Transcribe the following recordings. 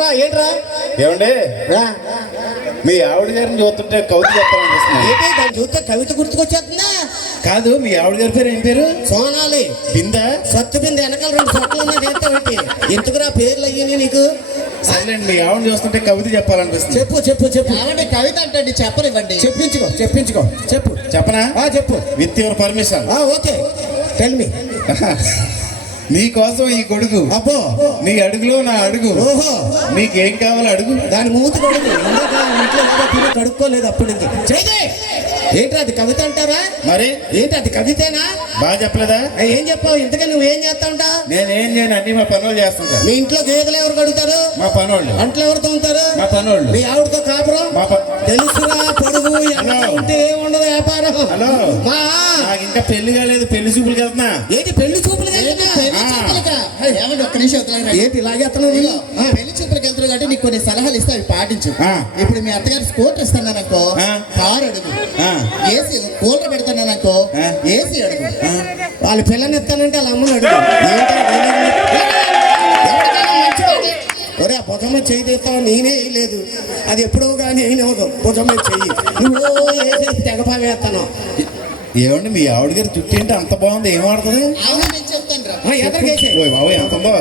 రా ఏంట్రా ఏమండి రా. మీ ఆవిడ గారిని చూస్తుంటే కవిత చెప్పాలనిపిస్తుంది. ఏంటి దాన్ని చూస్తే కవిత గుర్తుకొచ్చేస్తుందా? కాదు, మీ ఆవిడ గారి పేరు ఏం పేరు? సోనాలి. బిందా? సత్తు బింద వెనకాల 2 సొట్లు ఉన్నా చేస్తావేంటి? ఎందుకురా పేర్లు అయ్యింది నీకు? సర్లేండి, మీ ఆవిడ చూస్తుంటే కవిత చెప్పాలనిపిస్తుంది. చెప్పు చెప్పు చెప్పు. ఏమంటే కవిత అంటే చెప్పనివ్వండి. చెప్పించుకో చెప్పు. చెప్పనా? చెప్పు. With your permission. Okay tell me. నీ కోసం ఈ కొడుకు, అబ్బో నీ అడుగులో నా అడుగు. ఓహో, నీకేం కావాలో అడుగు. దాని మూతి కడుగు. ఇందాక ఇంట్లో ఏదో తిని కడుక్కోలేదు అప్పటి నుంచి. చేదే ఏంటి అది కవిత అంటారా? మరి ఏంటి అది కవితేనా? బాగా చెప్పలేదా? ఏం చెప్పావు? ఇంతకీ నువ్వేం చేస్తా ఉంటావు? నేనేం చేయను, అన్ని మా పనులు చేస్తుంటా. మీ ఇంట్లో గేదెలు ఎవరు కడుగుతారు? మా పనోళ్ళు. అంట్లో ఎవరు తోముతారు? మా పనోళ్ళు. మీ ఆవిడతో కాపురం? మా తెలుసురా పొడుగు ఉంటే ఏముండదు వ్యాపారం. హలో, నాకు ఇంకా పెళ్లి కాలేదు, పెళ్లి చూపులకి వెళ్తున్నా. ఏంటి పెళ్లి చూపులు ఏమంటే ఒక్క నిమిషం వదలండి. ఏంటి ఇలాగేస్తున్నావు? పెళ్లి చూపులకు వెళ్తారు కాబట్టి నీకు కొన్ని సలహాలు ఇస్తే అవి పాటించు. ఇప్పుడు మీ అత్తగారి స్కూటర్ ఇస్తున్నాననుకో, కారు అడుగు. ఏసీ కూలర్ పెడతాననుకో, ఏసీ అడుగు. వాళ్ళ పిల్లని ఎత్తానంటే వాళ్ళ అమ్మని అడుగు. ఒరే భుజం మీద చెయ్యి తీస్తావు, నేనే వేయలేదు. అది ఎప్పుడో కానీ అయినవదు. భుజం మీద చెయ్యి నువ్వు వేసేసి తెగపాగేస్తాను. ఏమండి, మీ ఆవిడ గారి జుట్టు ఏంటి అంత బాగుంది? ఏం వాడుతుంది? బాబు ఎంత ఉందో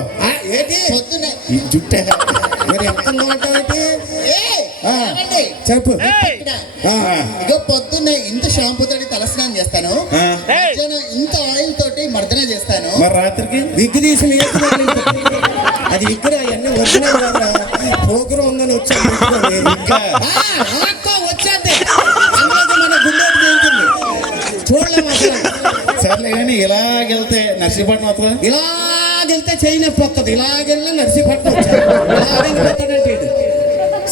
ఏంటి పొద్దున్నే ఈ జుట్టే. మరి ఎంత ఉందో అంటావేంటి? చెప్పు. ఇగో పొద్దున్నే ఇంత షాంపూ తోటి తలస్నానం చేస్తాను, మధ్యాహ్నం ఇంత ఆయిల్ తోటి మర్దన చేస్తాను. మరి రాత్రికి విగ్గు తీసి అది విగ్గురా, అవన్నీ వచ్చినాయి కదా. పోకురం ఉందని వచ్చాను వచ్చేది మన గుండెకి వెళ్తుంది. చూడలేము అసలు. సర్లే కానీ ఇలాగెళ్తే నర్సీపట్నం వస్తుందా? ఇలాగెళ్తే చెయ్యి నొప్పి వస్తుంది. ఇలాగెళ్ళినా నర్సీపట్నం వచ్చాడు.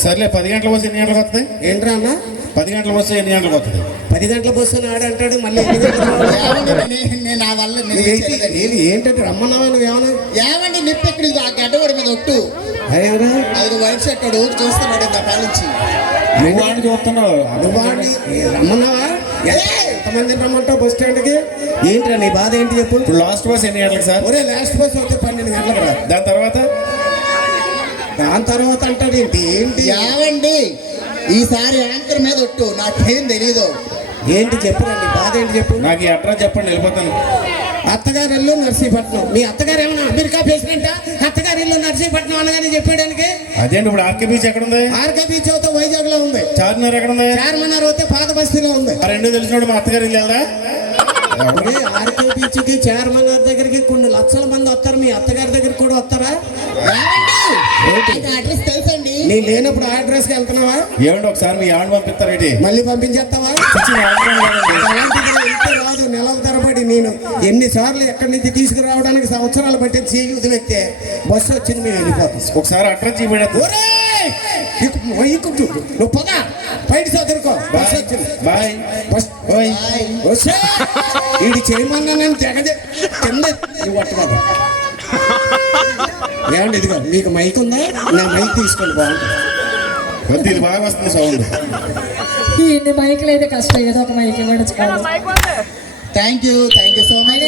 సర్లే, 10 గంటల బస్సు ఎన్ని గంటలకు వస్తుంది? ఏంట్రా అన్న 10 గంటల బస్సు ఎన్ని గంటలకు వస్తుంది? 10 గంటల బస్సు అని ఆడంటాడు. మళ్ళీ నా వల్ల ఏంటంటే రమ్మన్నావా నువ్వేమన్నా? ఏమండి నిప్పు ఎక్కడ ఆ గడ్డవాడి మీద ఒట్టు అది వైట్ షర్ట్ చూస్తున్నాడు నా కాలించి. నువ్వు వాడిని చూస్తున్నావు. నువ్వు వాడిని రమ్మన్నావా? ఎంతమంది రమ్మంటావు బస్ స్టాండ్కి? ఏంట్రా నీ బాధ ఏంటి చెప్పు. ఇప్పుడు లాస్ట్ బస్ ఎన్ని గంటలకు సార్? ఒరే లాస్ట్ బస్ అయితే 12 గంటలకు రా. దాని తర్వాత అంటాడు ఏంటి? ఏమండి ఈసారి యాంకర్ మీద ఒట్టు, నాకేం తెలీదు. ఏంటి చెప్పురా నీ బాధ ఏంటి చెప్పు. నాకు ఈ అడ్రస్ చెప్పండి, వెళ్ళిపోతాను. అత్తగారి ఇల్లు నర్సీపట్నం. మీ అత్తగారు ఏమన్నా అమెరికా ప్రెసిడెంట్? అత్తగారి ఇల్లు నర్సీపట్నం అనగానే చెప్పేయడానికి. అదేంటి ఇప్పుడు ఆర్కే బీచ్ ఎక్కడ ఉంది? ఆర్కే బీచ్ అయితే వైజాగ్ లో ఉంది. చార్మినార్ ఎక్కడ ఉంది? చార్మినార్ అయితే పాత బస్తీలో ఉంది. ఆ రెండు తెలిసినోడు మా అత్తగారి ఇల్లు వెళ్దా? ఆర్కే బీచ్ కి చార్మినార్ దగ్గరికి కొన్ని లక్షల మంది వస్తారు. మీ అత్తగారి దగ్గరికి కూడా వస్తారా? అడ్రస్ తెలుసండి. నీ లేనప్పుడు ఆ అడ్రస్ కి వెళ్తున్నావా? ఏమండి ఒకసారి మీ ఆవిడ పంపిస్తారు ఏంటి? మళ్ళీ పంపించేస్తావా? రాదు. నెలల తరబడి నేను ఎన్నిసార్లు ఎక్కడి నుంచి తీసుకురావడానికి సంవత్సరాలు బట్టి చేయి వదిలేస్తే బస్సు వచ్చింది, మేము వెళ్ళిపోతాం. ఒకసారి అడ్రస్ చూపెడతా. నువ్వు పద బయట చదువుకో. బస్సు వచ్చింది. బాయ్. వీడి చేయమన్నా నేను తెగదే కింద నువ్వు పట్టుకోదు. ఏమండి ఇదిగో మీకు మైక్ ఉందా? నా మైక్ తీసుకోండి, బాగుంటుంది. ఇది బాగా వస్తుంది సౌండ్. ఇన్ని మైకులు అయితే కష్టం, ఏదో ఒక మైక్ ఇవ్వడం. Thank you so much.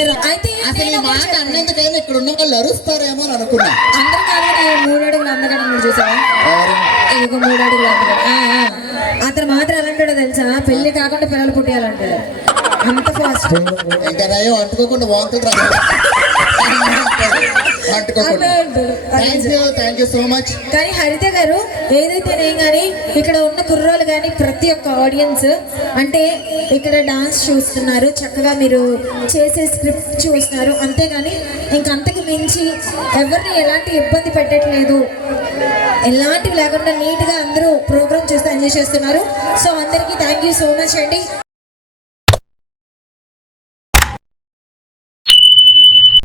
అసలు ఈ మాట అన్నందుకైనా ఇక్కడ ఉన్న వాళ్ళు అరుస్తారేమో అని అనుకున్నా. అందరు కాదు, 3 అడుగులు అందగడం మీరు చూసావా? ఇంకో 3 అడుగులు అందగడం. అతను మాత్రం ఎలాంటాడో తెలుసా? పెళ్లి కాకుండా పిల్లలు పుట్టేయాలంటాడు. అంత ఫాస్ట్. ఇంకా రయ్యో అంటుకోకుండా వాంతులు రా. Thank you so much. కానీ హరిత గారు ఏదైతేనేం కానీ ఇక్కడ ఉన్న కుర్రోళ్ళు కానీ ప్రతి ఒక్క ఆడియన్స్ అంటే ఇక్కడ డాన్స్ చూస్తున్నారు, చక్కగా మీరు చేసే స్క్రిప్ట్ చూస్తున్నారు. అంతేగాని ఇంకంతకు మించి ఎవరిని ఎలాంటి ఇబ్బంది పెట్టట్లేదు, ఎలాంటివి లేకుండా నీట్గా అందరూ ప్రోగ్రామ్ చూస్తూ ఎంజాయ్ చేస్తున్నారు. సో అందరికీ థ్యాంక్ యూ సో మచ్ అండి.